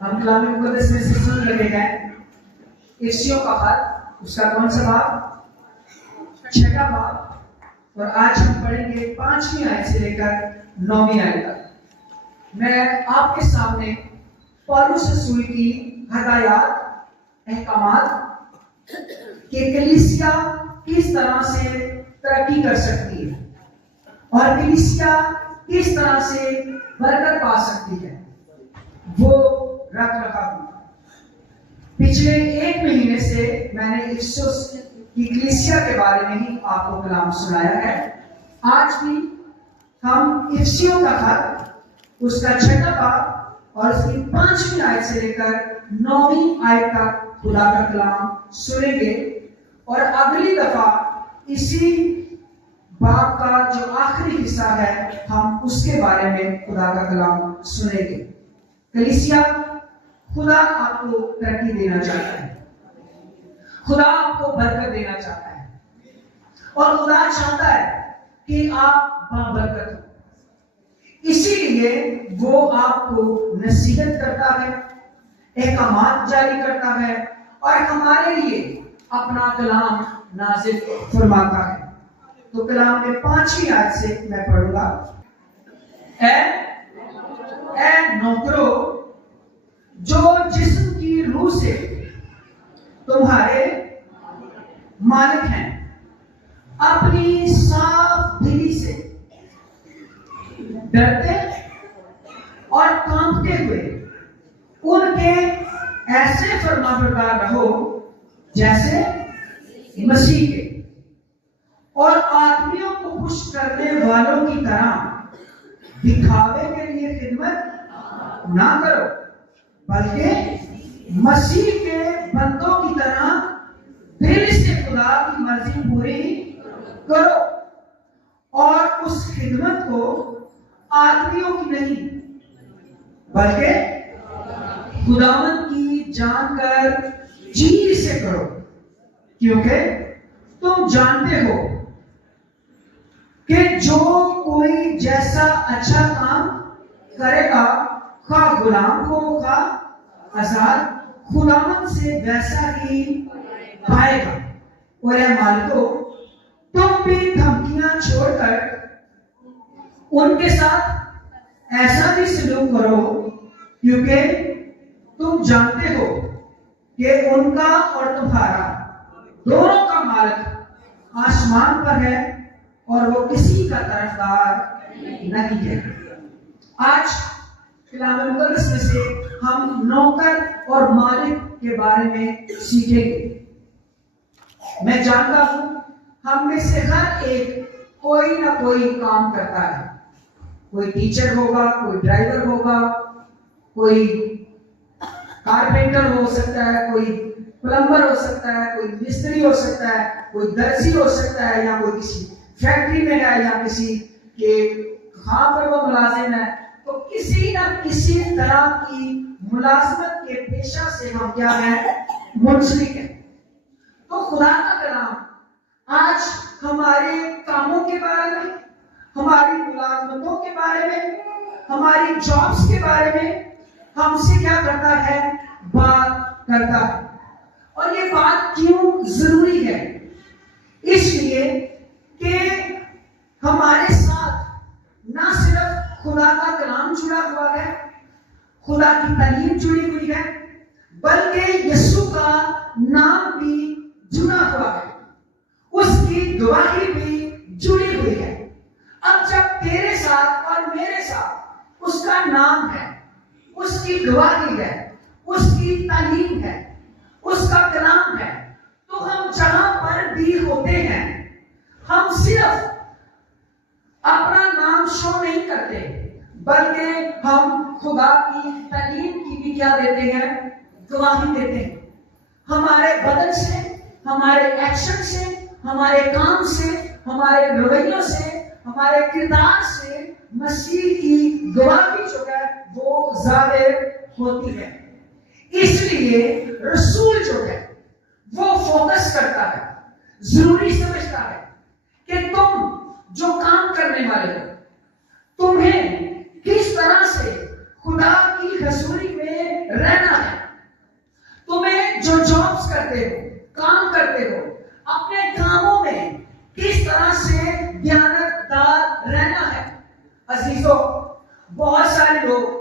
हम कलाम मुकद्दस में से सुन रहे हैं इफ्सियों का खत, उसका कौन सा बाब? 6वां बाब। और आज हम पढ़ेंगे 5वीं आयत से लेकर 9वीं आयत तक। मैं आपके सामने पौलुस रसूल की हदायत, अहकामात कि कलीसिया किस तरह से तरक्की कर सकती है और कलीसिया किस तरह से बरकत पा सकती है, वो रख रखा हूं। पिछले 1 महीने से मैंने इफिसुस की कलीसिया के बारे में ही आपको कलाम सुनाया है। आज भी हम इफिसियों का खत, उसका 6वां बाब और उसकी 5वीं आयत से लेकर 9वीं आयत तक खुदा का कलाम सुनेंगे। और अगली दफा इसी बाब का जो आखिरी हिस्सा है, हम उसके बारे में खुदा का कलाम सुनेंगे। कलीसिया, खुदा आपको तरक्की देना चाहता है, खुदा आपको बरकत देना चाहता है और खुदा चाहता है कि आप बाबरकत हो। इसीलिए वो आपको नसीहत करता है, अहकामात जारी करता है और हमारे लिए अपना कलाम नाज़िल फरमाता है। तो कलाम में 5वीं आयत से मैं पढ़ूंगा। ऐ नौकरों, जो जिस्म की रूह से तुम्हारे मालिक हैं, अपनी साफ दिली से डरते और कांपते हुए उनके ऐसे फरमाबरदार रहो जैसे मसीह के, और आदमियों को खुश करने वालों की तरह दिखावे के लिए खिदमत ना करो, बल्कि मसीह के बंदों की तरह दिल से खुदा की मर्जी पूरी करो और उस खिदमत को आदमियों की नहीं बल्कि खुदावंद की जानकर जी से करो, क्योंकि तुम जानते हो कि जो कोई जैसा अच्छा काम करेगा, खा गुलाम हो खा आजाद, खुदावंद से वैसा ही पाएगा। और यह मालिकों, तुम भी धमकियां छोड़कर उनके साथ ऐसा भी सलूक करो, क्योंकि तुम जानते हो कि उनका और तुम्हारा दोनों का मालिक आसमान पर है और वो किसी का तरफदार नहीं है। आज कलाम मुकद्दस में से हम नौकर और मालिक के बारे में सीखेंगे। मैं जानता हूं हम में से हर एक कोई ना कोई काम करता है। कोई टीचर होगा, कोई ड्राइवर होगा, कोई कारपेंटर हो सकता है, कोई प्लम्बर हो सकता है, कोई मिस्त्री हो सकता है, कोई दर्जी हो सकता है, या कोई किसी फैक्ट्री में है या किसी के कहां पर वो मुलाजिम है। तो किसी ना किसी तरह की मुलाजमत के पेशा से हम क्या है, मुंसलिक है। तो खुदा का कलाम आज हमारे कामों के बारे में, हमारी मुलाजमतों के बारे में, हमारी जॉब्स के बारे में हमसे क्या करता है, बात करता है। और ये बात क्यों जरूरी है? इसलिए कि हमारे साथ ना सिर्फ खुदा का कलाम जुड़ा हुआ है, खुदा की तालीम जुड़ी हुई है, बल्कि यीशु का नाम भी जुड़ा हुआ है, उसकी गवाही भी जुड़ी हुई है। अब जब तेरे साथ और मेरे साथ उसका नाम है, उसकी गवाही है, उसकी तालीम है, उसका कलाम है, तो हम जहां पर भी होते हैं, हम सिर्फ अपना नाम शो नहीं करते, बल्कि हम खुदा की तालीम की भी क्या देते हैं, गवाही देते हैं। हमारे बदन से, हमारे एक्शन से, हमारे काम से, हमारे रवैयों से, हमारे किरदार से मसीह की गवाही जो है वो जाहिर होती है। इसलिए रसूल जो है वो फोकस करता है, जरूरी समझता है कि तुम जो काम करने वाले हो, तुम्हें किस तरह से खुदा की हजूरी में रह जॉब्स करते हो, काम करते हो, अपने कामों में किस तरह से दयानतदार रहना है। अजीजों, बहुत सारे लोग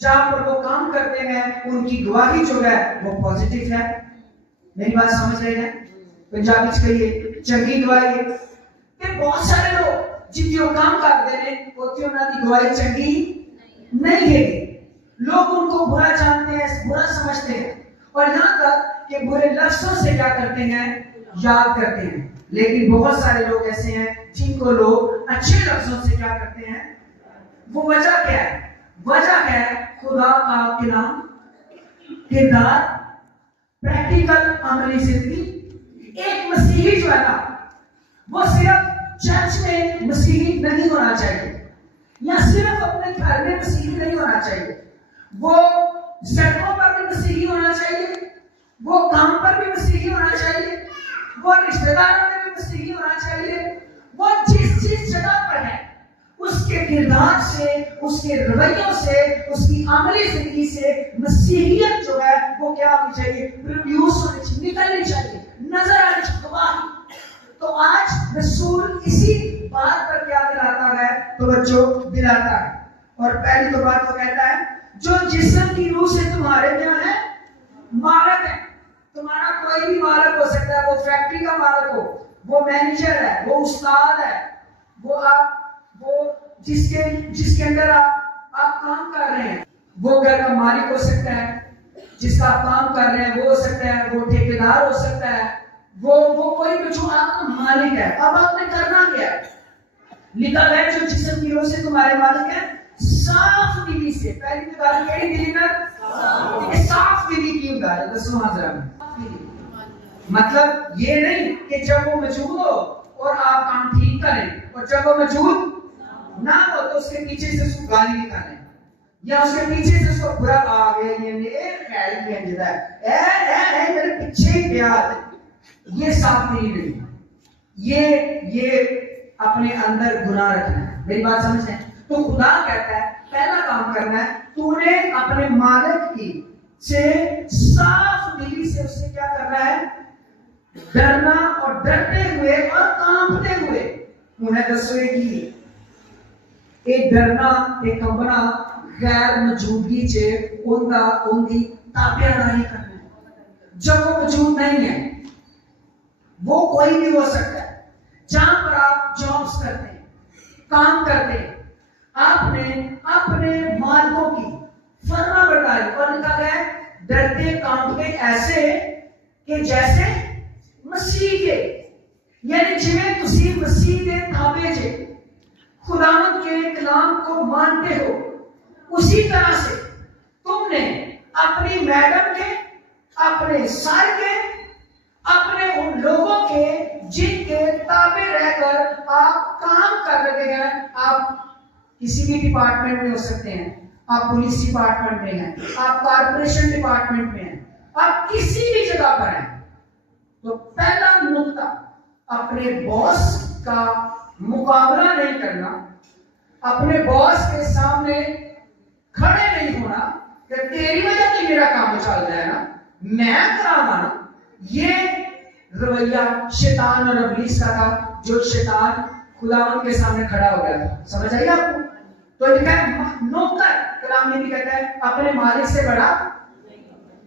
जहां पर वो काम करते हैं उनकी गवाही जो है वो पॉजिटिव है। मेरी बात समझ रहे हैं? पंजाबी च कहिए चंगी गवाही है। ते बहुत सारे लोग जिथे वो काम करते हैं उथे उन्होंने गवाही चंगी नहीं है। लोग उनको बुरा जानते हैं, बुरा समझते हैं और यहाँ तक कि बुरे लफ्जों से क्या करते हैं, याद करते हैं। लेकिन बहुत सारे लोग ऐसे हैं जिनको लोग अच्छे लफ्जों से क्या करते हैं। वो वजह क्या है? वजह है खुदा का कलाम, किरदार, प्रैक्टिकल अमली जिंदगी। एक मसीही जो है ना, वो सिर्फ चर्च में मसीही नहीं होना चाहिए या सिर्फ अपने घर में मसीही नहीं होना चाहिए, वो सड़कों पर भी मसीही होना चाहिए, वो काम पर भी मसीही होना चाहिए, वो रिश्तेदारों में भी मसीही होना चाहिए। वो जिस जगह पर है उसके किरदार से, उसके रवैयों से, उसकी अमली जिंदगी से मसीहियत जो है वो क्या होनी चाहिए, प्रोड्यूस होनी चाहिए, निकलनी चाहिए, नजर आनी चाहिए, गवाही। तो आज रसूल इसी बात पर क्या दिलाता है, तवज्जो दिलाता है। और पहली तो बात वो कहता है, जो जिस्म की रूह से तुम्हारे क्या है, मालिक है। तुम्हारा कोई भी मालिक हो सकता है, वो फैक्ट्री का मालिक हो, वो मैनेजर है, वो उस्ताद है, वो जिसके अंदर आप काम कर रहे हैं, वो घर का मालिक हो सकता है, जिसका आप काम कर रहे हैं वो हो सकता है, वो ठेकेदार हो सकता है, वो कोई भी जो आपका मालिक है। अब आपने करना क्या है? लिखा है जो जिस्म की रूह से तुम्हारे मालिक है, साफ दिली से। पहली तो गाली केड़ी दिली ना, साफ दिली की गाली। दसो हाजरा में मतलब ये नहीं कि जब वो मौजूद हो और आप काम ठीक करें और जब वो मौजूद ना हो तो उसके पीछे से उसको गाली निकालें या उसके पीछे से उसको बुरा आ गया ये ख्याल किया जाता है ए मेरे पीछे ही प्यार। ये साफ नहीं, ये अपने अंदर गुनाह रखना है। मेरी बात समझ रहे हैं? तो खुदा कहता है पहला काम करना है, तूने अपने मालिक की से साफ दिली से उससे क्या करना है, डरना और डरते हुए और कांपते हुए। उन्हें दसवे की एक डरना एक कंबना गैर मौजूदगी से उनकी ताबेदारी करना है। जब वो मौजूद नहीं है, वो कोई भी हो सकता है। जहां पर आप जॉब्स करते हैं, काम करते हैं, आपने अपने मालिकों की फर्मा बरदारी और लिखा गया डरते कांपते ऐसे कि जैसे मसीह के, यानी जिन्हें तुसी मसीह के ताबे जे खुदावंद के कलाम को मानते हो, उसी तरह से तुमने अपनी मैडम के, अपने सर के, अपने उन लोगों के जिनके ताबे रहकर आप काम कर रहे हैं। आप किसी भी डिपार्टमेंट में हो सकते हैं, आप पुलिस डिपार्टमेंट में हैं, आप कारपोरेशन डिपार्टमेंट में हैं, आप किसी भी जगह पर हैं। तो पहला नुक्ता, अपने बॉस का मुकाबला नहीं करना, अपने बॉस के सामने खड़े नहीं होना कि तेरी वजह से मेरा काम चल रहा है ना, मैं कराना ना। ये रवैया शैतान और इब्लीस का था, जो शैतान खुदावंद के सामने खड़ा हो गया था। समझ आई आपको? तो लिखा है नौकर, कलाम ये भी कहता है अपने मालिक से बड़ा।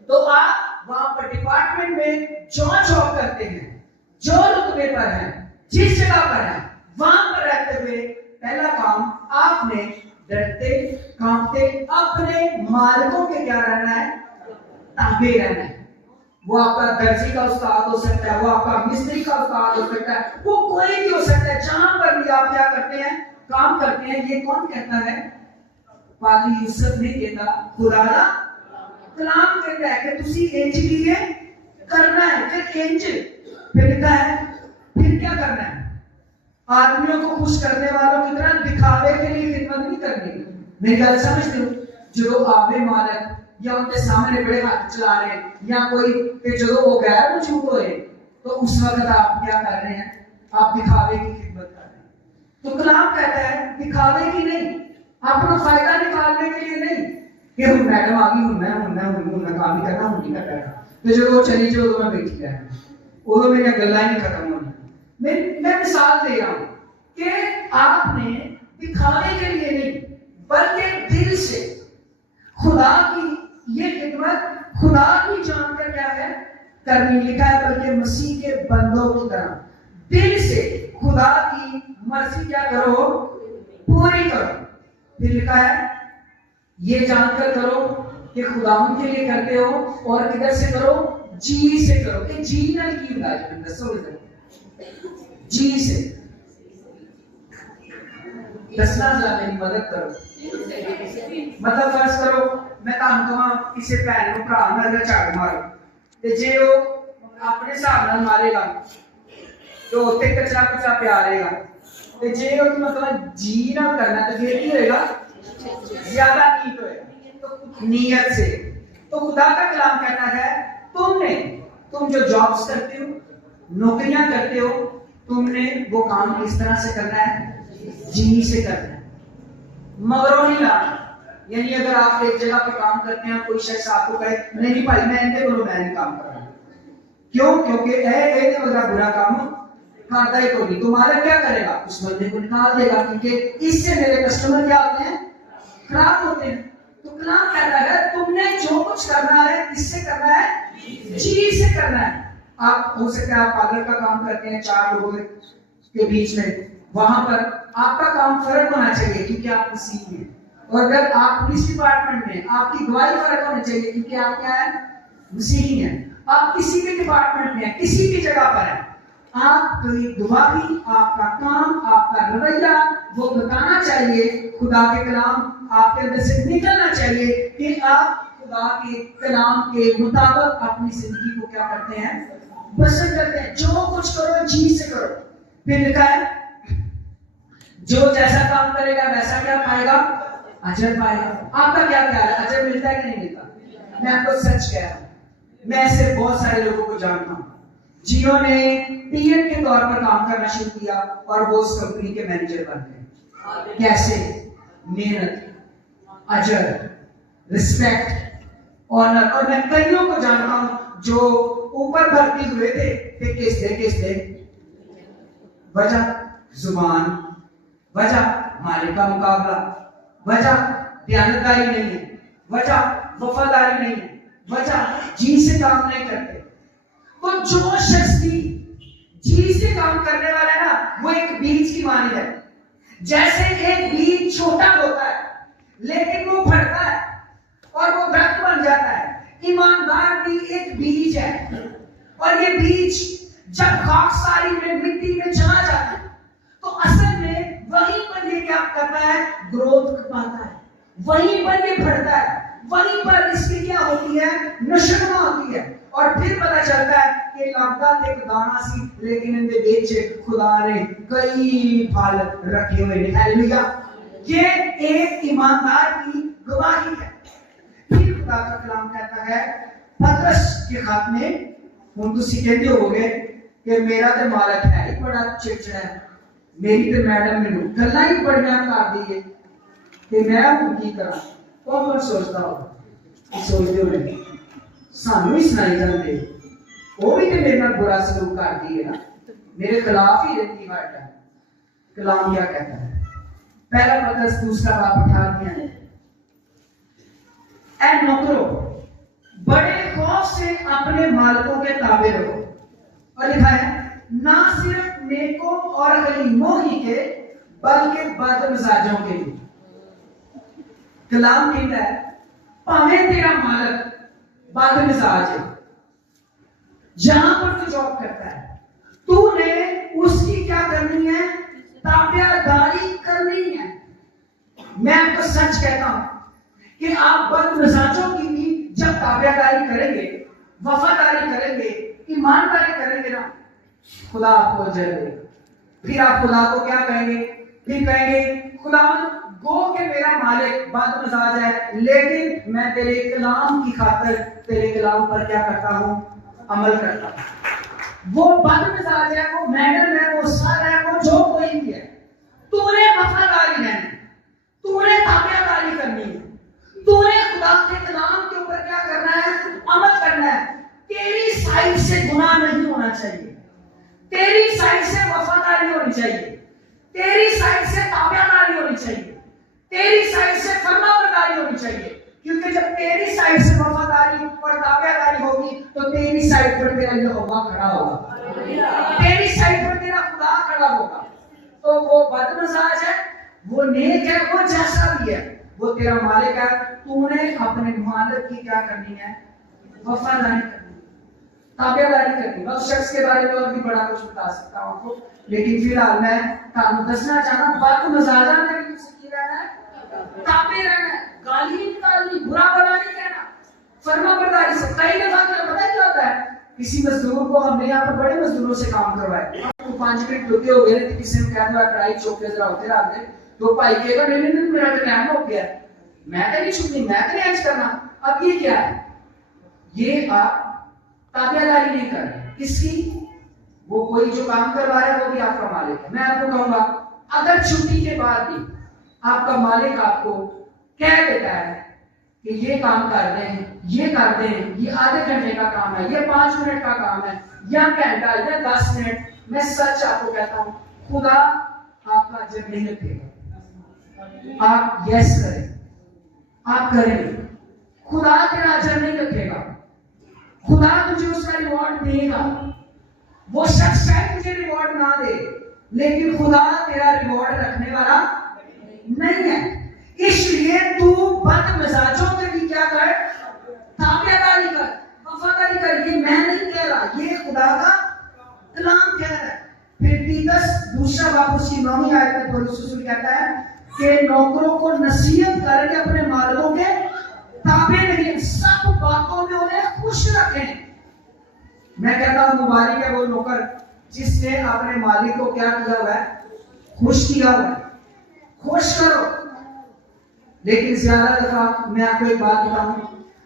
तो आप वहां पर डिपार्टमेंट में जो जॉब करते हैं, जो रुतबे पर हैं, जिस जगह पर हैं, वहां पर रहते हुए पहला काम आपने डरते कांपते अपने मालिकों के क्या रहना है, ताबे रहना है। वो आपका दर्जी का उस्ताद हो सकता है, वो आपका मिस्त्री का उस्ताद हो सकता है, वो कोई भी हो सकता है। जहां पर भी आप क्या करते हैं, काम करते हैं। ये कौन कहता है? पादी यूसुफ नहीं कहता, खुदा का कलाम कहता है कि तुसी इंज लिए करना है। फिर इंज फिर लिखा है फिर क्या करना है, आदमियों को खुश करने वालों की तरह दिखावे के लिए खिदमत नहीं करनी। मेरी गल समझते हो? जो आवे मालिक या उनके सामने बड़े हाथ चला रहे या कोई कि जो वो गैर मौजूद होए, तो उस वक्त आप क्या कर रहे हैं, आप दिखावे की खिदमत कर रहे हैं। तो कलाम कहता है दिखावे की नहीं, अपना फायदा निकालने के लिए नहीं कि हम मैडम आ गई, मैं काम काम ही करना नहीं करता है। तो जो वो चली जो मैं बैठी गया वो मेरी गल्ला ही नहीं खत्म होनी। मैं मिसाल दे रहा हूँ कि आपने दिखाने के लिए नहीं बल्कि दिल से खुदा की ये खिदमत खुदा की जानकर क्या है करनी, लिखा है बल्कि मसीह के बंदों की तरह दिल से खुदा की मर्जी क्या करो, पूरी करो। फिर लिखा है ये जानकर करो कि खुदा के लिए करते हो और किधर से करो, जी से करो। कि जी ना की इलाज दसो जी से दसना मेरी मदद करो। मतलब फर्ज करो मैं तुम कहा किसी भैन को भरा नजर झाड़ मारो ते जे वो अपने हिसाब नाल मारेगा तो उत्ते कचरा कचरा पिया रहेगा ते जे वो मतलब जी ना करना तो फिर की होएगा, ज्यादा नीत होएगा। तो नियत से तो खुदा का कलाम कहना है तुम जो जॉब्स करते हो, नौकरियां करते हो, तुमने वो काम किस तरह से करना है, जी से करना है, मगरों नहीं लाना। यानी अगर आप एक जगह पे काम करते हैं कोई शख्स आपको कहे नहीं भाई मैं इनके बोलो मैं नहीं काम कर रहा, क्यों? क्योंकि ए बुरा काम खाता ही कोई नहीं, तो मालिक क्या करेगा, उस बंदे को निकाल देगा क्योंकि इससे मेरे कस्टमर क्या होते हैं, खराब होते हैं। तो कलाम कहता है तुमने जो कुछ करना है किससे करना है, जी से करना है। आप हो सकता है आप पार्लर का काम करते हैं 4 लोगों के बीच में, वहां पर आपका काम फर्क होना चाहिए क्योंकि आप मसीह हैं। और अगर आप पुलिस डिपार्टमेंट में आपकी गवाही फर्क होनी चाहिए क्योंकि आप क्या है, मसीही हैं। आप किसी भी डिपार्टमेंट में किसी भी जगह पर हैं, आपकी गवाही, आपका काम, आपका रवैया वो बताना चाहिए, खुदा के कलाम आपके अंदर से निकलना चाहिए कि आप खुदा के कलाम के मुताबिक अपनी जिंदगी को क्या करते हैं, बसर करते हैं। जो कुछ करो जी से करो। फिर लिखा है जो जैसा काम करेगा वैसा क्या पाएगा, अजर पाएगा। आपका क्या ख्याल है, अजर मिलता है कि नहीं मिलता? मैं आपको सच कह रहा हूं, मैं ऐसे बहुत सारे लोगों को जानता हूं जिन्होंने टीएम के तौर पर काम करना शुरू किया और वो उस कंपनी के मैनेजर बन गए। कैसे? मेहनत, अजर, रिस्पेक्ट, ऑनर। और मैं कईयों को जानता हूं जो ऊपर भर्ती हुए थे फिर किस दे वजह जुबान, वजह मालिक का मुकाबला, वजह दयानतदारी नहीं है, वजह वफादारी नहीं है, वजह जी से काम नहीं करते। तो जो शख्स भी जी से काम करने वाला है ना, वो एक बीज की मानी है। जैसे एक बीज छोटा होता है लेकिन वो फटता है और वो दरख्त बन जाता है, ईमानदार भी एक बीज है। और ये बीज जब खाकसारी में मिट्टी में चला जाता है तो असल में वहीं पर ये क्या करता है, ग्रोथ पाता है, वहीं पर ये फटता है, वहीं पर इसकी क्या होती है, नशरमा होती है। और फिर पता चलता है कि लगता एक दाना सी लेकिन इनके बेचे खुदा ने कई फल रखे हुए हैं। हालेलुया। ये एक ईमानदार की गवाही है। फिर खुदा का कलाम कहता है पतरस के खत में, हम तो कहते होगे कि मेरा तो मालिक है ही बड़ा चिड़चिड़ा है, मेरी तो मैडम मैनू गल्लां ही बड़ियां कर दी है कि मैं हूं की करा। कौन सोचता होगा, सोचते होंगे सानू ही सुनाई जाते, वो भी तो मेरे नाल बुरा सलूक कर दी है ना, मेरे खिलाफ ही रहती हर टाइम। कलाम क्या कहता है, पहला पतरस 2:18 है, ऐ नौकरों बड़े खौफ से अपने मालिकों के ताबे रहो। और लिखा है ना सिर्फ नेकों और हलीमों ही के बल्कि बदमिजाजों के लिए। कलाम कहता है भावे तेरा मालिक बदमिजाज है, जहां पर तू जॉब करता है तूने उसकी क्या करनी है, ताबेदारी करनी है। मैं आपको सच कहता हूं कि आप बदमिजाजों की भी जब ताबेदारी करेंगे, वफादारी करेंगे, ईमानदारी करेंगे ना, खुदा आपको अजर देगा। फिर आप खुदा को क्या कहेंगे, फिर कहेंगे खुदा गो के मेरा मालिक बदमिजाज है लेकिन मैं तेरे कलाम की खातिर तेरे कलाम पर क्या करता हूं, अमल करता हूं। वो बदमिजाज है, वो मैडम है, वो सर है, वो जो कोई भी है, तूने वफादारी रहना, तूने ताबेदारी करनी है, तूने खुदा के कलाम के ऊपर क्या करना है, गुनाह नहीं होना चाहिए, तेरी साइड से वफादारी होनी चाहिए, तेरी साइड से ताबेदारी होनी चाहिए, तेरी साइड से फरमाबरदारी होनी चाहिए। क्योंकि जब तेरी साइड से वफादारी और ताबेदारी होगी तो तेरी साइड पर तेरा यहोवा खड़ा होगा, तेरी साइड पर तेरा खुदा खड़ा होगा। तो वो बदमजाज है, वो नेक है, वो जैसा भी है, वो तेरा मालिक है। तूने अपने मालिक की क्या करनी है? वफादारी करनी, ताबेदारी करनी। मैं उस शख्स के बारे में और भी बड़ा कुछ बता सकता हूं आपको, लेकिन फिलहाल मैं आपको दसना चाहना बदमजाजा ने भी तुझसे क्या रहना है? ताबे रहना है, गाली नहीं निकालनी, बुरा भला नहीं कहना, फरमाबरदारी से। कई दफा क्या पता क्या होता है, किसी मजदूर को हमने यहाँ पर बड़े मजदूरों से काम करवाया, आपको 5 मिनट रुके हो गए तो किसी ने कह दिया ट्राई चौके जरा होते रहते, तो भाई कहेगा नहीं नहीं मेरा तो टाइम हो गया, मैं तो नहीं छुट्टी, मैं तो नहीं करना। अब ये क्या है? ये आप ताबेदारी नहीं कर रहे किसकी? वो कोई जो काम करवा रहा है वो भी आपका मालिक है। मैं आपको कहूंगा, अगर छुट्टी के बाद भी आपका मालिक आपको कह देता है कि ये काम कर दें, ये कर दें, ये आधे घंटे का काम है, ये 5 मिनट का काम है, या घंटा या 10 मिनट, मैं सच आपको कहता हूं, खुदा आपका अजर नहीं रखेगा। आप यस करें, आप करें, खुदा तेरा अजर नहीं रखेगा, खुदा तुझे उसका रिवॉर्ड देगा। वो शख्स शायद तुझे रिवॉर्ड ना दे, लेकिन खुदा तेरा रिवॉर्ड रखने वाला नहीं है। इसलिए तू बदमिजाजों के भी क्या कर? ताबेदारी कर, वफादारी कर। ये मैं नहीं कह रहा, ये खुदा का कलाम कह रहा है। फिर तीतस दूसरा बाब उसकी 9वीं आयत में पौलुस रसूल कहता है कि नौकरों को नसीहत करके अपने मालिकों के ताबे रहिए, सब बातों में उन्हें खुश रखें। मैं कहता हूं मुबारक है वो नौकर जिसने अपने मालिक को क्या किया हुआ है? खुश किया हुआ है। खुश करो। लेकिन ज्यादा दफा मैं आपको एक बात बताऊं,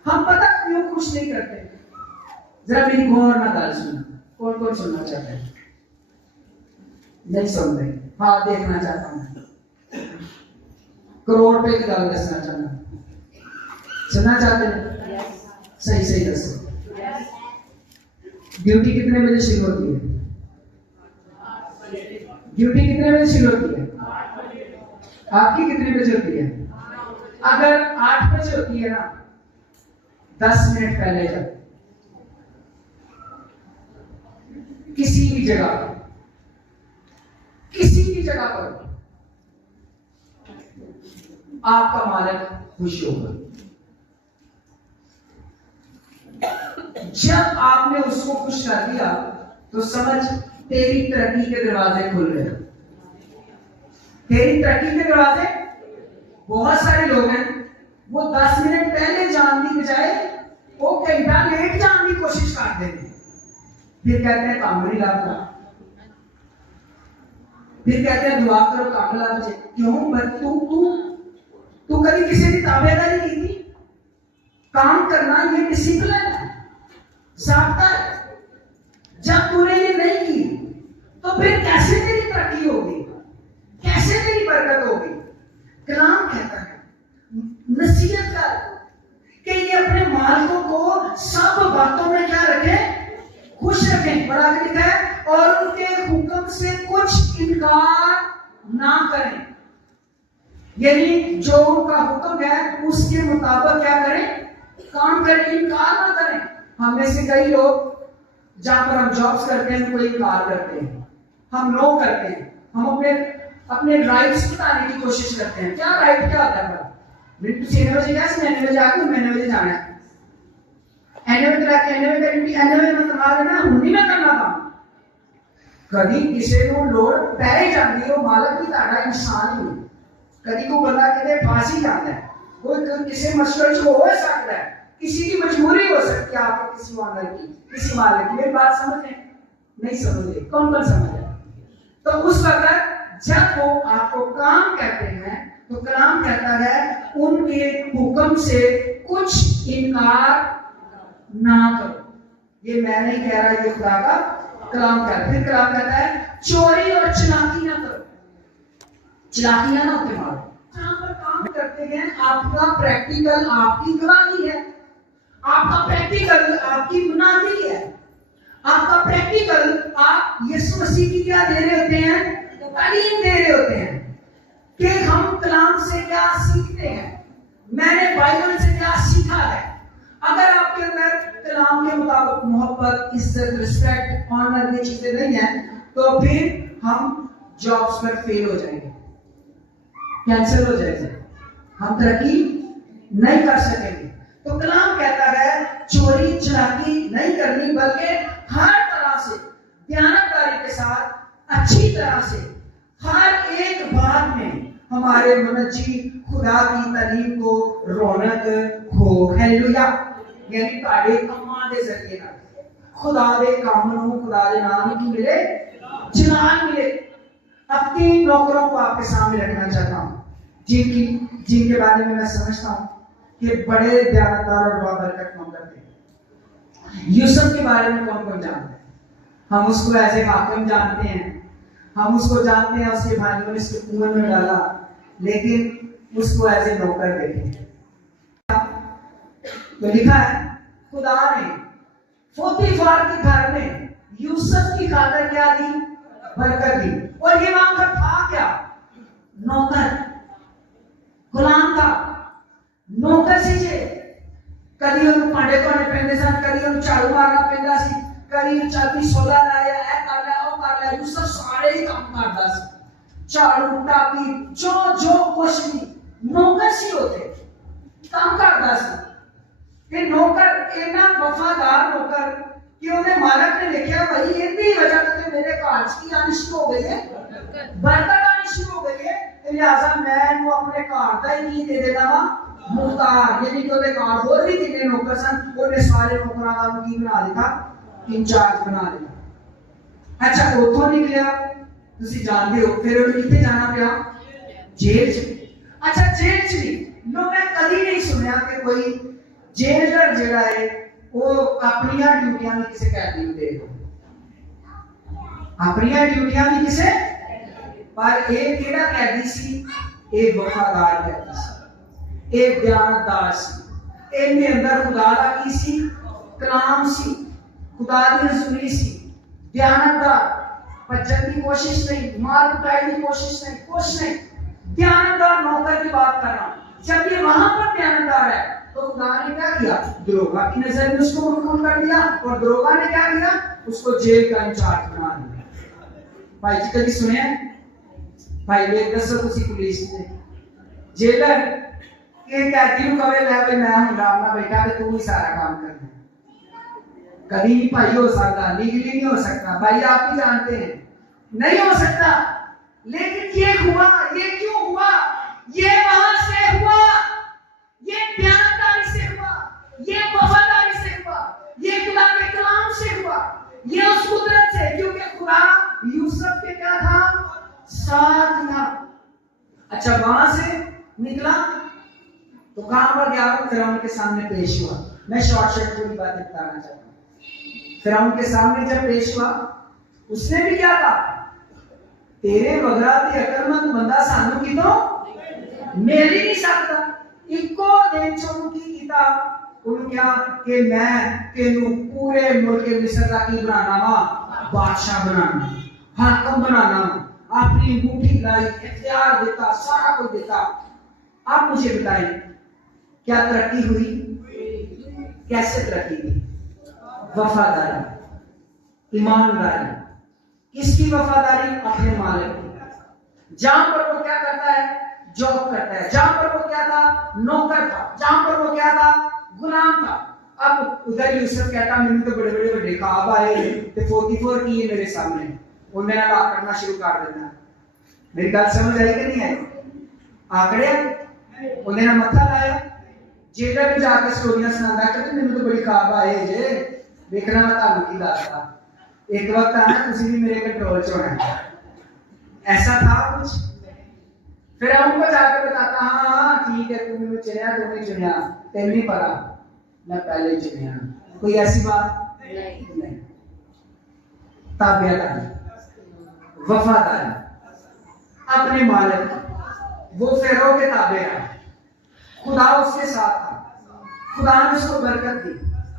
हम पता क्यों खुश नहीं करते? जरा मेरी गौर ना गल सुना। कौन कौन सुनना चाहता है? नहीं सुन रहे? हाँ, देखना चाहता हूं। करोड़ रुपए की गल दसना चाहता हूं, सुनना चाहते हैं? सही सही दसो। ड्यूटी कितने बजे शुरू होती है? ड्यूटी कितने बजे शुरू होती है? आपकी कितने बजे होती है? अगर 8 बजे होती है ना, 10 मिनट पहले जब किसी भी जगह पर आपका मालिक खुश होगा। जब आपने उसको खुश कर दिया तो समझ तेरी तरक्की के दरवाजे खुल गए। तेरी तरक्की के दरवाजे, बहुत सारे लोग हैं वो 10 मिनट पहले जानने की बजाय वो घंटा लेट जानने की कोशिश करते हैं। फिर कहते हैं काम नहीं लगता, फिर कहते हैं दुआ करो काम लग जाए। क्यों? पर तू कभी किसी की ताबेदारी की थी? काम करना ये डिसिप्लिन है, ज़ाब्ता है। जब तूने ये नहीं की तो फिर कैसे तेरी तरक्की होगी, कैसे तेरी बरकत होगी? कलाम कहता है नसीहत कर कि ये अपने मालिकों को सब बातों में क्या रखे? खुश रखें। बड़ा लिखा है, और उनके हुक्म से कुछ इनकार ना करें। यानी जो उनका हुक्म है उसके मुताबिक क्या करें? काम करें, इनकार ना करें। हम में से कई लोग जहां पर हम जॉब्स करते हैं कोई इनकार करते हैं, हम नो करते हैं, हम अपने राइट्स बताने की कोशिश करते हैं। क्या राइट क्या होता है? बिल्कुल 6 बजे गया, मैंने बजे आके मैंने बजे जाना है। एनवे मतलब आ रहा है हुंडी में करना काम। कभी किसी को लोड़ पै जाती है, मालक भी ताड़ा इंसान ही। कभी को बंदा कहते फांसी जाता है, कोई किसी मशवरे को हो सकता है, किसी की मजबूरी हो सकती है, आपको किसी वानर की, किसी मालिक की। मेरी बात समझे? नहीं समझे? कौन कौन समझे? तो उस वक्त जब वो आपको काम कहते हैं तो कलाम कहता है उनके हुक्म से कुछ इनकार ना करो। ये मैं नहीं कह रहा, ये खुदा का कलाम कहता है। फिर कलाम कहता है चोरी और चालाकी ना करो। चालाकियां ना होते मारो। जहां पर काम करते हैं आपका प्रैक्टिकल आपकी गवाही है, आपका प्रैक्टिकल आपकी मुनादी है, प्रैक्टिकल आप यीशु मसीह की क्या दे रहे होते हैं, तालीम दे रहे होते हैं कि हम कलाम से क्या सीखते हैं, मैंने बाइबल से क्या सीखा है। अगर आपके अंदर कलाम के मुताबिक मोहब्बत, इज्जत, रिस्पेक्ट, ऑनर ये चीजें नहीं है, तो फिर हम जॉब्स पर फेल हो जाएंगे, कैंसिल हो जाएंगे, हम तरक्की नहीं कर सकेंगे। तो कलाम कहता है चोरी चलाकी नहीं करनी, बल्कि हर तरह से ध्यानदारी के साथ अच्छी तरह से हर एक बात में हमारे मनजी खुदा की तालीम को रौनक हो। हालेलुया। यानी ताड़े कमां दे जरिए ना खुदा दे काम नूं, खुदा दे नाम की मिले जलाल मिले। अपने नौकरों को आपके सामने रखना चाहता हूं, जिनके बारे में मैं समझता हूं कि बड़े ध्यानदार और बाबरकत काम करते हैं। यूसुफ के बारे में कौन कौन जानता है? हम उसको ऐसे हाकिम जानते हैं, हम उसको जानते हैं उसके भाइयों ने इसको कुएं में डाला, लेकिन उसको ऐसे नौकर देखे। तो लिखा है खुदा ने पोतीफर के घर में यूसुफ की खातिर क्या दी? बरकत दी। और ये वहां पर था क्या? नौकर, गुलाम था, नौकर सी जे कदी ਉਹਨੂੰ ਭਾਂਡੇ ਧੋਣੇ ਪੈਂਦੇ ਸਨ, ਕਦੀ ਉਹਨੂੰ ਝਾੜੂ ਮਾਰਨਾ ਪੈਂਦਾ ਸੀ, ਕਦੀ ਚਾਬੀ ਸੋਦਾ ਲਾਇਆ, ਇਹ ਕਰ ਲਿਆ, ਉਹ ਕਰ ਲਿਆ। ਯੂਸੁਫ ਸਾਰੇ ਹੀ ਕੰਮ ਕਰਦਾ ਸੀ, ਝਾੜੂ ਟਾਪੀ ਜੋ ਕੁਛ ਵੀ ਨੌਕਰ ਸੀ, ਉਹਦੇ ਕੰਮ ਕਰਦਾ ਸੀ। ਤੇ ਨੌਕਰ ਇੰਨਾ ਵਫਾਦਾਰ ਨੌਕਰ कि उन्हें मालक ने देखा भाई इतनी वजह से मेरे काज की आनी शुरू हो गई है, बरकत आनी शुरू हो गई है, लिहाजा मैं इनको अपने कार का ही नहीं दे देना वा मुख्तार। यानी कि ਉਹਦੇ ਕਾਰ ਹੋਰ ਵੀ ਕਿੰਨੇ ਨੌਕਰ ਸਨ, ਉਹਨੇ ਸਾਰੇ ਨੌਕਰਾਂ ਦਾ ਕੀ ਬਣਾ ਦਿੱਤਾ? ਇੰਚਾਰਜ ਬਣਾ ਦਿੱਤਾ। ਅੱਛਾ, ਉੱਥੋਂ ਨਿਕਲਿਆ ਤੁਸੀਂ ਜਾਣਦੇ ਹੋ, ਫਿਰ ਉਹਨੂੰ ਕਿੱਥੇ ਜਾਣਾ ਪਿਆ? ਜੇਲ੍ਹ 'ਚ। ਅੱਛਾ, ਜੇਲ੍ਹ 'ਚ ਵੀ ਲੋ ਮੈਂ ਕਦੀ ਨਹੀਂ ਸੁਣਿਆ ਕਿ ਕੋਈ ਜੇਲਰ ਜਿਹੜਾ ਹੈ वो अपनी ड्यूटियां भी किसी कैदी को दे दो, अपनी ड्यूटियां भी किसे। पर एक केड़ा कैदी सी? एक वफादार कैदी सी, एक ध्यानदार सी। इनके अंदर खुदा दा की सी? कलाम सी, खुदा दी रसूली सी। ध्यानदार, भजन की कोशिश नहीं, मार कुटाई की कोशिश नहीं, कुछ नहीं। ध्यानदार नौकर की बात कर रहा हूं। जब ये वहां पर ध्यानदार है तो खुदा ने क्या किया? दरोगा की नजर में उसको हुक्म कर दिया, और दरोगा ने क्या किया? उसको जेल का इंचार्ज बना दिया। भाई जी कभी सुने? भाई वे दसो तुसी पुलिस ने जेलर के कैदी नु कहे ले भाई मैं हूं राम ना बेटा ते तू ही सारा काम करना। कभी नहीं भाई हो सकता, लीगली नहीं हो सकता, भाई आप भी जानते हैं नहीं हो सकता। लेकिन ये हुआ, ये क्यों हुआ? ये वहां से हुआ, ये ध्यानदारी से हुआ, ये वफादारी से हुआ, ये खुदा के कलाम से हुआ, ये उस कुदरत से, क्योंकि खुदा यूसुफ के क्या था? साथ था। अच्छा, वहां से निकला तो कहां पर गया? फिरौन के सामने पेश हुआ। मैं शॉर्ट पूरी बातें बताना चाहता हूं। फिरौन के सामने जब पेश हुआ, उसने भी क्या कहा? तेरे बगैर ते अकलमंद बंदा सानू कितों मिल ही नहीं सकता। इको दिन चों की कीता उन्होंने क्या कि मैं तेनू पूरे मुल्क मिस्र का की बनाना वा? बादशाह बनाना, हाकम बनाना, अपनी मुट्ठी लाई, इख्तियार देता, सारा कुछ देता। आप मुझे बताएं क्या तरक्की हुई? कैसे तरक्की हुई? वफादारी, ईमानदारी। किसकी वफादारी? अपने मालिक की। जहां पर वो क्या करता है? जॉब करता है। जहां पर वो क्या था? नौकर था। जहां पर वो क्या था? गुलाम था। अब उधर यूसुफ कहता मैंने तो बड़े बड़े बड़े ख्वाब आए ते 44 किए मेरे सामने, और मेरा ला करना शुरू कर देना। मेरी बात समझ आई कि नहीं आई? आंकड़े उन्हें मत्था लाया, जेलर में जाकर स्टोरियां सुनाता कि मैंने तो बड़ी ख्वाब आए जे, देखना मैं तालु की दाता, एक वक्त आना तुसी भी मेरे कंट्रोल च होना। ऐसा था कुछ। फिर हमको जाकर बताता हाँ ठीक है, तुमने चुनिया, तुमने चुनिया, तेरे नहीं पता मैं पहले चुनिया। कोई ऐसी बात नहीं। ताबियादारी, वफादारी, अपने मालिक, वो फेरो के ताबे रहा, खुदा उसके साथ था, खुदा ने उसको बरकत दी,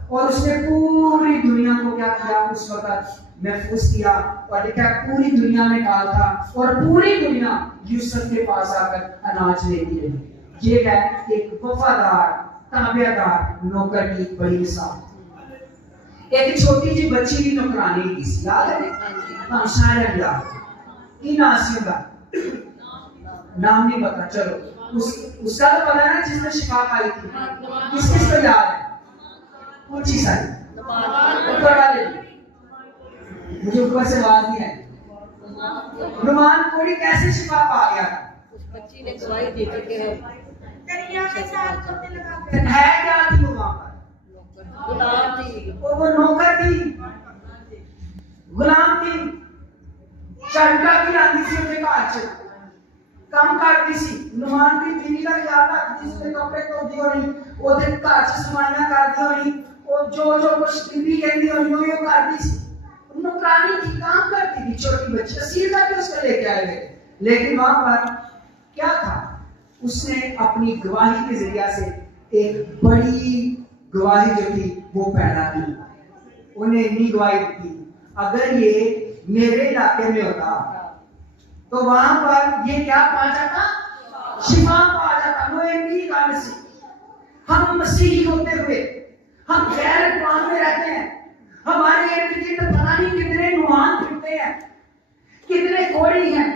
और उसने पूरी दुनिया को क्या किया उस वक्त महफूज किया। और लिखा पूरी दुनिया में काल था और पूरी दुनिया यूसुफ के पास आकर अनाज लेती रही। ये है एक वफादार ताबेदार नौकर की बड़ी मिसाल। एक छोटी सी बच्ची की नौकरानी की याद है? हाँ शायद याद की नासिया नाम नहीं पता, चलो उसका तो पता है ना जिसने शिफा पाई थी। किस किस को याद है? कुछ ही सारी ऊपर वाले, मुझे ऊपर से आवाज नहीं आई। रुमान कोड़ी कैसे शिफा पा गया था? उस बच्ची ने दवाई दी थी कि है क्या थी वो वहां पर? गुलाम थी, और वो नौकर थी, गुलाम थी, चंडा की आंधी से उसे काट काम करती सी। नुमान की बीवी का ख्याल रखती सी, कपड़े धो दी होनी, ओदे घर च सफाइयां कर दी होनी, और जो जो कुछ बीवी कहती होनी वो करती सी। नौकरानी की काम करती थी, छोटी बच्ची सीधा भी उसको लेके आए थे। लेकिन वहां पर क्या था? उसने अपनी गवाही के जरिए से एक बड़ी गवाही जो थी वो पैदा की। उन्हें इतनी गवाही दी, अगर ये मेरे इलाके में होता तो वहां पर ये क्या पा जाता? शिफा पा जाता। वो इनकी गल सी। हम मसीही होते हुए हम गैर कुरान में रहते हैं, हमारे इर्द गिर्द पता नहीं कितने नुमान फिरते हैं, कितने कोड़ी हैं,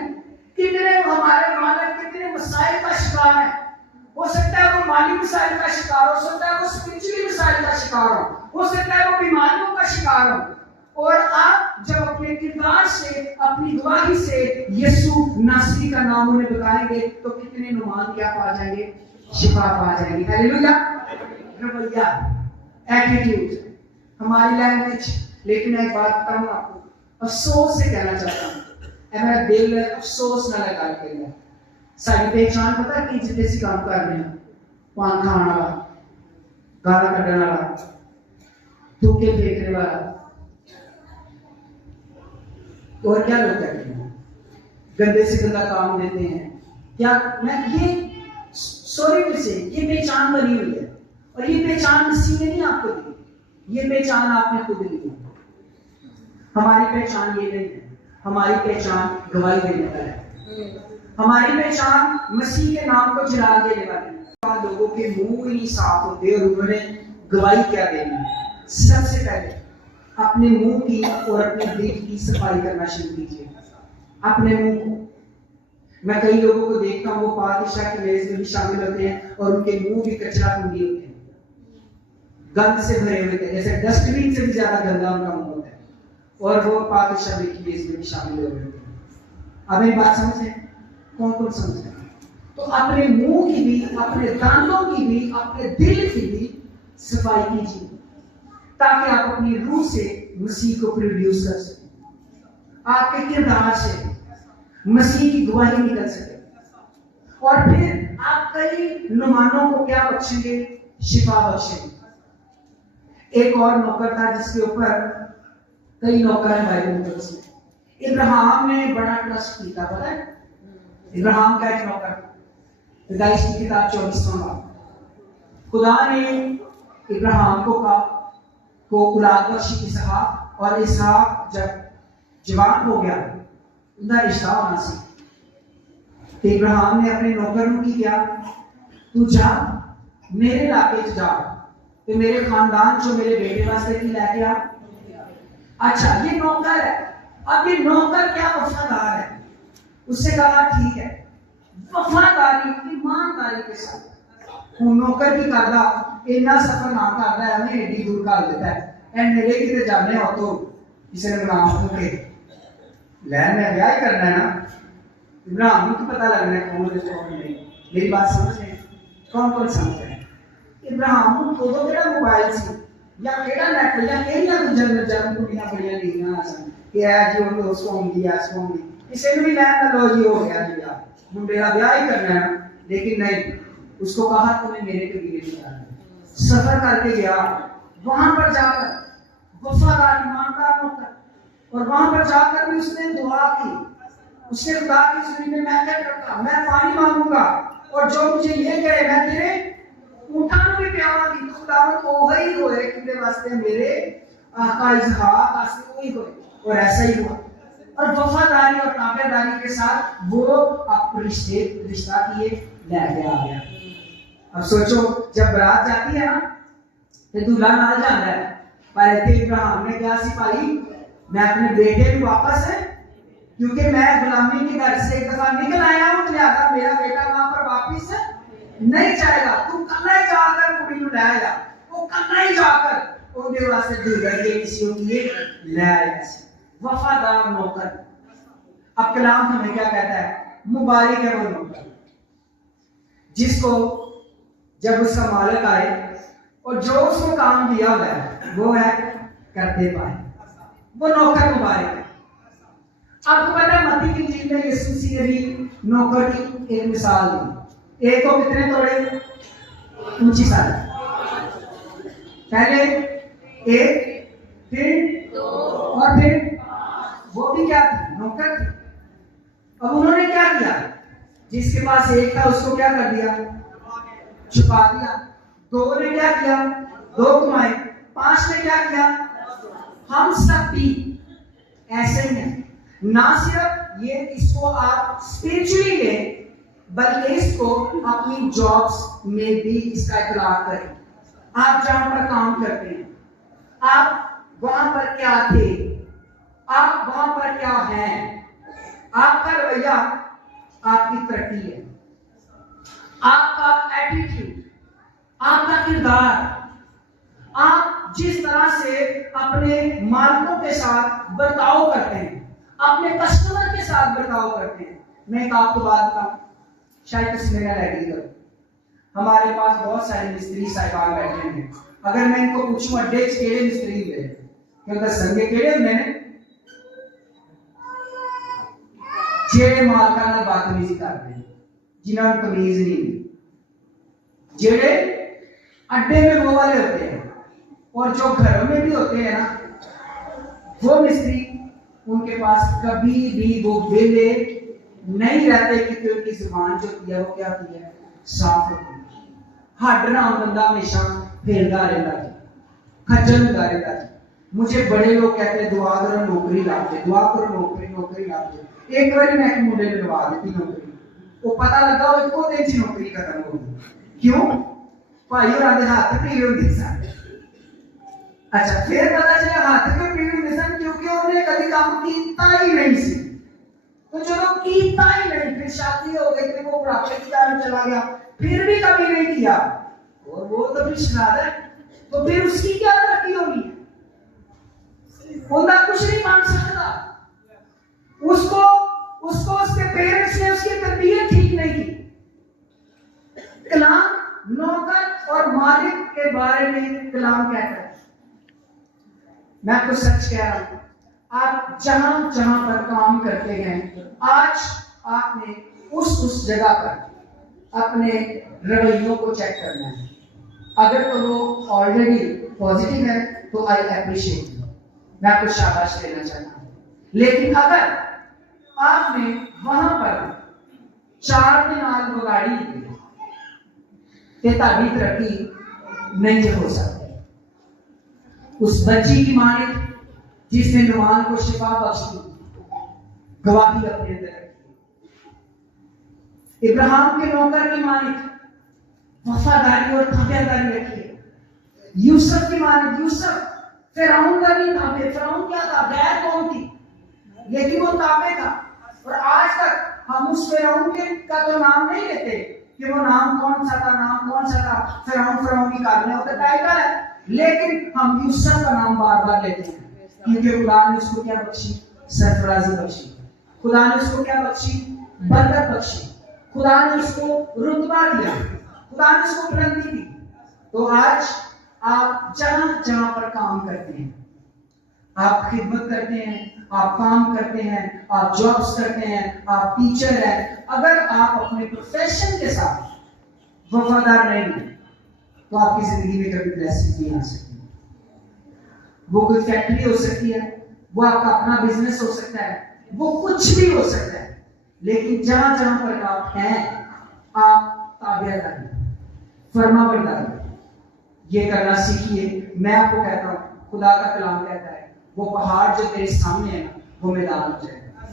कितने हमारे मालिक कितने मसाइल का शिकार है। हो सकता है वो माली मसाइल का शिकार हो सकता है, वो स्पिरिचुअली मसाइल का शिकार हो सकता है वो बीमारियों का शिकार हो। और आप जब अपने किरदार से अपनी गवाही से यीशु नासरी का नाम उन्हें बताएंगे तो कितने नुमान क्या पा जाएंगे? शिफा पा जाएंगे। हालेलुया। रवैया, एटीट्यूड, हमारी लैंग्वेज। लेकिन एक बात बताऊं आपको, अफसोस से कहना चाहता हूं, मेरा दिल में अफसोस ना लगा के सारी पहचान पता है कि जितने सी काम कर रहे हैं, पान खाने वाला, गाना कटने वाला, थूके फेंकने वाला, और क्या लोग कहते हैं गंदे से गंदा काम देते हैं। क्या मैं ये सॉरी से ये पहचान बनी हुई है, और ये पहचान किसी ने नहीं आपको दी, ये पहचान आपने खुद ली है। हमारी पहचान ये नहीं है, हमारी पहचान गवाही देने वाला है, हमारी पहचान मसीह के नाम को जला देने वाली है। लोगों के मुंह ही नहीं साफ होते और उन्होंने गवाही क्या देनी है? सबसे पहले अपने मुंह की और अपने दिल की सफाई करना शुरू कीजिए। अपने मुंह को, मैं कई लोगों को देखता हूँ वो पातशाह की मेज में भी शामिल होते हैं और उनके मुंह भी कचरा कुंडी होते हैं, गंद से भरे हुए थे, जैसे डस्टबिन से भी ज्यादा गंदा उनका मुंह होता है, और वो पातशाह की मेज में भी शामिल हो रहे होते हैं। अब एक बात समझे, कौन कौन समझे? तो अपने मुंह की भी, अपने दांतों की भी, अपने दिल की भी सफाई कीजिए, ताकि आप अपनी रूह से मसीह को प्रोड्यूस कर सकें, आपके किरदार से मसीह की गवाही निकल सके, और फिर आप कई नुमानों को क्या बख्शेंगे? शिफा बख्शेंगे। एक और नौकर था जिसके ऊपर कई नौकर हैं बाइबल में। इब्राहिम ने बड़ा ट्रस्ट किया, पता है? इब्राहिम का एक नौकर, पैदाइश की किताब 24वां बाब। खुदा ने इब्राहिम को औलाद बख्शी इसहाक, और इसहाक जब जवान हो गया उनका रिश्ता होना सी। तो इब्राहिम ने अपने नौकर को किया, तू जा मेरे इलाके च जा ते मेरे खानदान जो मेरे बेटे वास्ते की लेके आ। अच्छा ये नौकर है, अब ये नौकर क्या वफादार है, उससे कहा ठीक है, वफादारी ईमानदारी के साथ वो नौकर की करदा इतना सफर ना करता है, हमें एडी दूर कर देता है। एंड मेरे किते जाने हो तो किसी ने नाम होके ले मैं ब्याह ही करना है ना, इब्राहिम को पता लगना है कौन है कौन नहीं। मेरी बात समझ रहे हैं? कौन कौन समझ रहे हैं? इब्राहिम को तो केड़ा मोबाइल सी या केड़ा नेट या केड़ियां गुजर जन्म कुड़ियां बड़ियां लीना सन कि है जी वो उसको होंगी या उसको होंगी, किसी ने भी लैन लो जी हो गया जी यार मुंडे का ब्याह ही करना है। लेकिन नहीं, उसको कहा तुम्हें मेरे कबीले में जाना है। सफर करके गया, वहां पर जाकर वफादार ईमानदार होकर, और वहां पर जाकर भी उसने दुआ की, उसने खुदा की सुनी में मैं क्या करता, मैं पानी मांगूंगा और जो मुझे ये कहे मैं तेरे ऊंटां नूं भी पियावांगी तो खुदावंद ओही होए किते वास्ते मेरे आका इसहाक वास्ते वही होए। और ऐसा ही हुआ और वफादारी और ताबेदारी के साथ वो अपने रिश्ता किए लेके आ गया। अब सोचो जब बारात जाती है ना तो दूल्हा नाल जाता है, पर इतने इब्राहिम ने कहा सी भाई मैं अपने बेटे को वापस है क्योंकि मैं गुलामी के घर से एक दफा निकल आया हूं, लिहाजा मेरा बेटा वहां पर वापस नहीं जाएगा, तू कल्ला ही जाकर कुड़ी नु ले आया। वो कल्ला ही जाकर उनके वास्ते दूल्हे के किसी की ले आया। वफादार नौकर। अब कलाम हमें क्या कहता है? मुबारक है वो नौकर जिसको जब उसका मालिक आए और जो उसको काम दिया हुआ है वो है करते पाए, वो नौकर मुबारक है। आपको पता है मत्ती की इंजील में यीशु मसीह ने भी नौकर की एक मिसाल दी। एक को कितने तोड़े? ऊंची साल पहले एक, फिर और फिर वो भी क्या थी? नौकर थी। अब उन्होंने क्या किया? जिसके पास एक था उसको क्या कर दिया? छुपा दिया। दो ने क्या किया? दो कमाए। पांच ने क्या किया? हम सब भी ऐसे ही हैं। ना सिर्फ ये इसको आप स्पिरिचुअली ले बल्कि इसको अपनी जॉब्स में भी इसका इकरार करें। आप जहां पर काम करते हैं, आप वहां पर क्या थे, आप वहां पर क्या हैं, आपका रवैया आपकी तरक्की है, आपका एटीट्यूड, आपका किरदार, आप जिस तरह से अपने मालिकों के साथ बर्ताव करते हैं, अपने कस्टमर के साथ बर्ताव करते हैं। मैं एक आपको बात बताऊं, शायद किसी मेरा रेडी करो। हमारे पास बहुत सारे मिस्त्री साहिबान बैठे हैं। अगर मैं इनको पूछूं अड्डे केड़े मिस्त्री हुए क्योंकि संगे केड़े मैंने जेड़े मालका नाल बदतमीजी करते हैं, जिन्होंने तमीज नहीं, जेड़े अड्डे में वो वाले होते हैं और जो घरों में भी होते हैं ना वो मिस्त्री, उनके पास कभी भी वो वेले नहीं रहते क्योंकि उनकी जुबान जो होती है वो क्या होती है? साफ होती है। हट ना बंदा हमेशा फेरदा रहता है, खज्जल होता रहता है। मुझे बड़े लोग कहते हैं दुआ करो नौकरी लाते, दुआ करो नौकरी नौकरी लाते। एक बार मैं एक मुंडे ने लगा दी नौकरी, वो पता लगा वो इको दिन सी नौकरी खत्म हो गई। क्यों? भाई और आधे हाथ पीड़ होती सन। अच्छा फिर पता चला हाथ क्यों पीड़ होती सन? क्योंकि उन्हें कभी काम कीता ही नहीं सी। तो चलो कीता ही नहीं, फिर शादी हो गई, फिर वो बुढ़ापे की तरफ चला गया, फिर भी कभी नहीं किया और वो तो फिर शराधा है, तो फिर उसकी क्या तरक्की होगी? बंदा कुछ नहीं मान सकता। उसको उसके पेरेंट्स ने उसकी तरबियत ठीक नहीं की। कलाम नौकर और मालिक के बारे में कलाम कहता है। मैं आपको सच कह रहा हूं, आप जहां जहां पर काम करते हैं, आज आपने उस जगह पर अपने रवैयों को चेक करना है। अगर तो वो ऑलरेडी पॉजिटिव है तो आई अप्रिशिएट यू, मैं आपको शाबाश देना चाहता हूं। लेकिन अगर आपने वहां पर 4 दिन आग बगाड़ी तो ताड़ी तरक्की नहीं हो सकती। उस बच्ची की मां ने जिसने नुमान को शिफा बख्शी, गवाही अपने अंदर रखी। इब्राहिम के नौकर की मां ने वफादारी और ताबेदारी रखी है। यूसुफ की मां ने, यूसुफ फिरौन का भी ताबे, फिरौन क्या था? गैर कौम थी, लेकिन वो ताबे था। और आज तक हम उस फिरौन के का तो नाम नहीं लेते कि वो नाम कौन सा था, नाम कौन सा था। फिरौन की कारने होता टाइटल है, लेकिन हम यूसुफ का नाम बार बार लेते हैं क्योंकि खुदा ने उसको क्या बख्शी? सरफराजी बख्शी। खुदा ने उसको क्या बख्शी? बरकत बख्शी। खुदा ने उसको रुतबा दिया, खुदा ने उसको बुलंदी दी। तो आज आप जहां जहां पर काम करते हैं, आप खिदमत करते हैं, आप काम करते हैं, आप जॉब्स करते हैं, आप टीचर हैं, अगर आप अपने प्रोफेशन के साथ वफादार नहीं हैं तो आपकी जिंदगी में कभी ब्लेसिंग नहीं आ सकती। वो कोई फैक्ट्री हो सकती है, वो आपका अपना बिजनेस हो सकता है, वो कुछ भी हो सकता है, लेकिन जहां जहां पर आप हैं, आप ताबेदारी, फर्मा बरदारी, ये करना सीखिए। मैं आपको कहता हूँ, खुदा का कलाम कहता है वो पहाड़ जो तेरे सामने है ना वो मैदान हो जाएगा।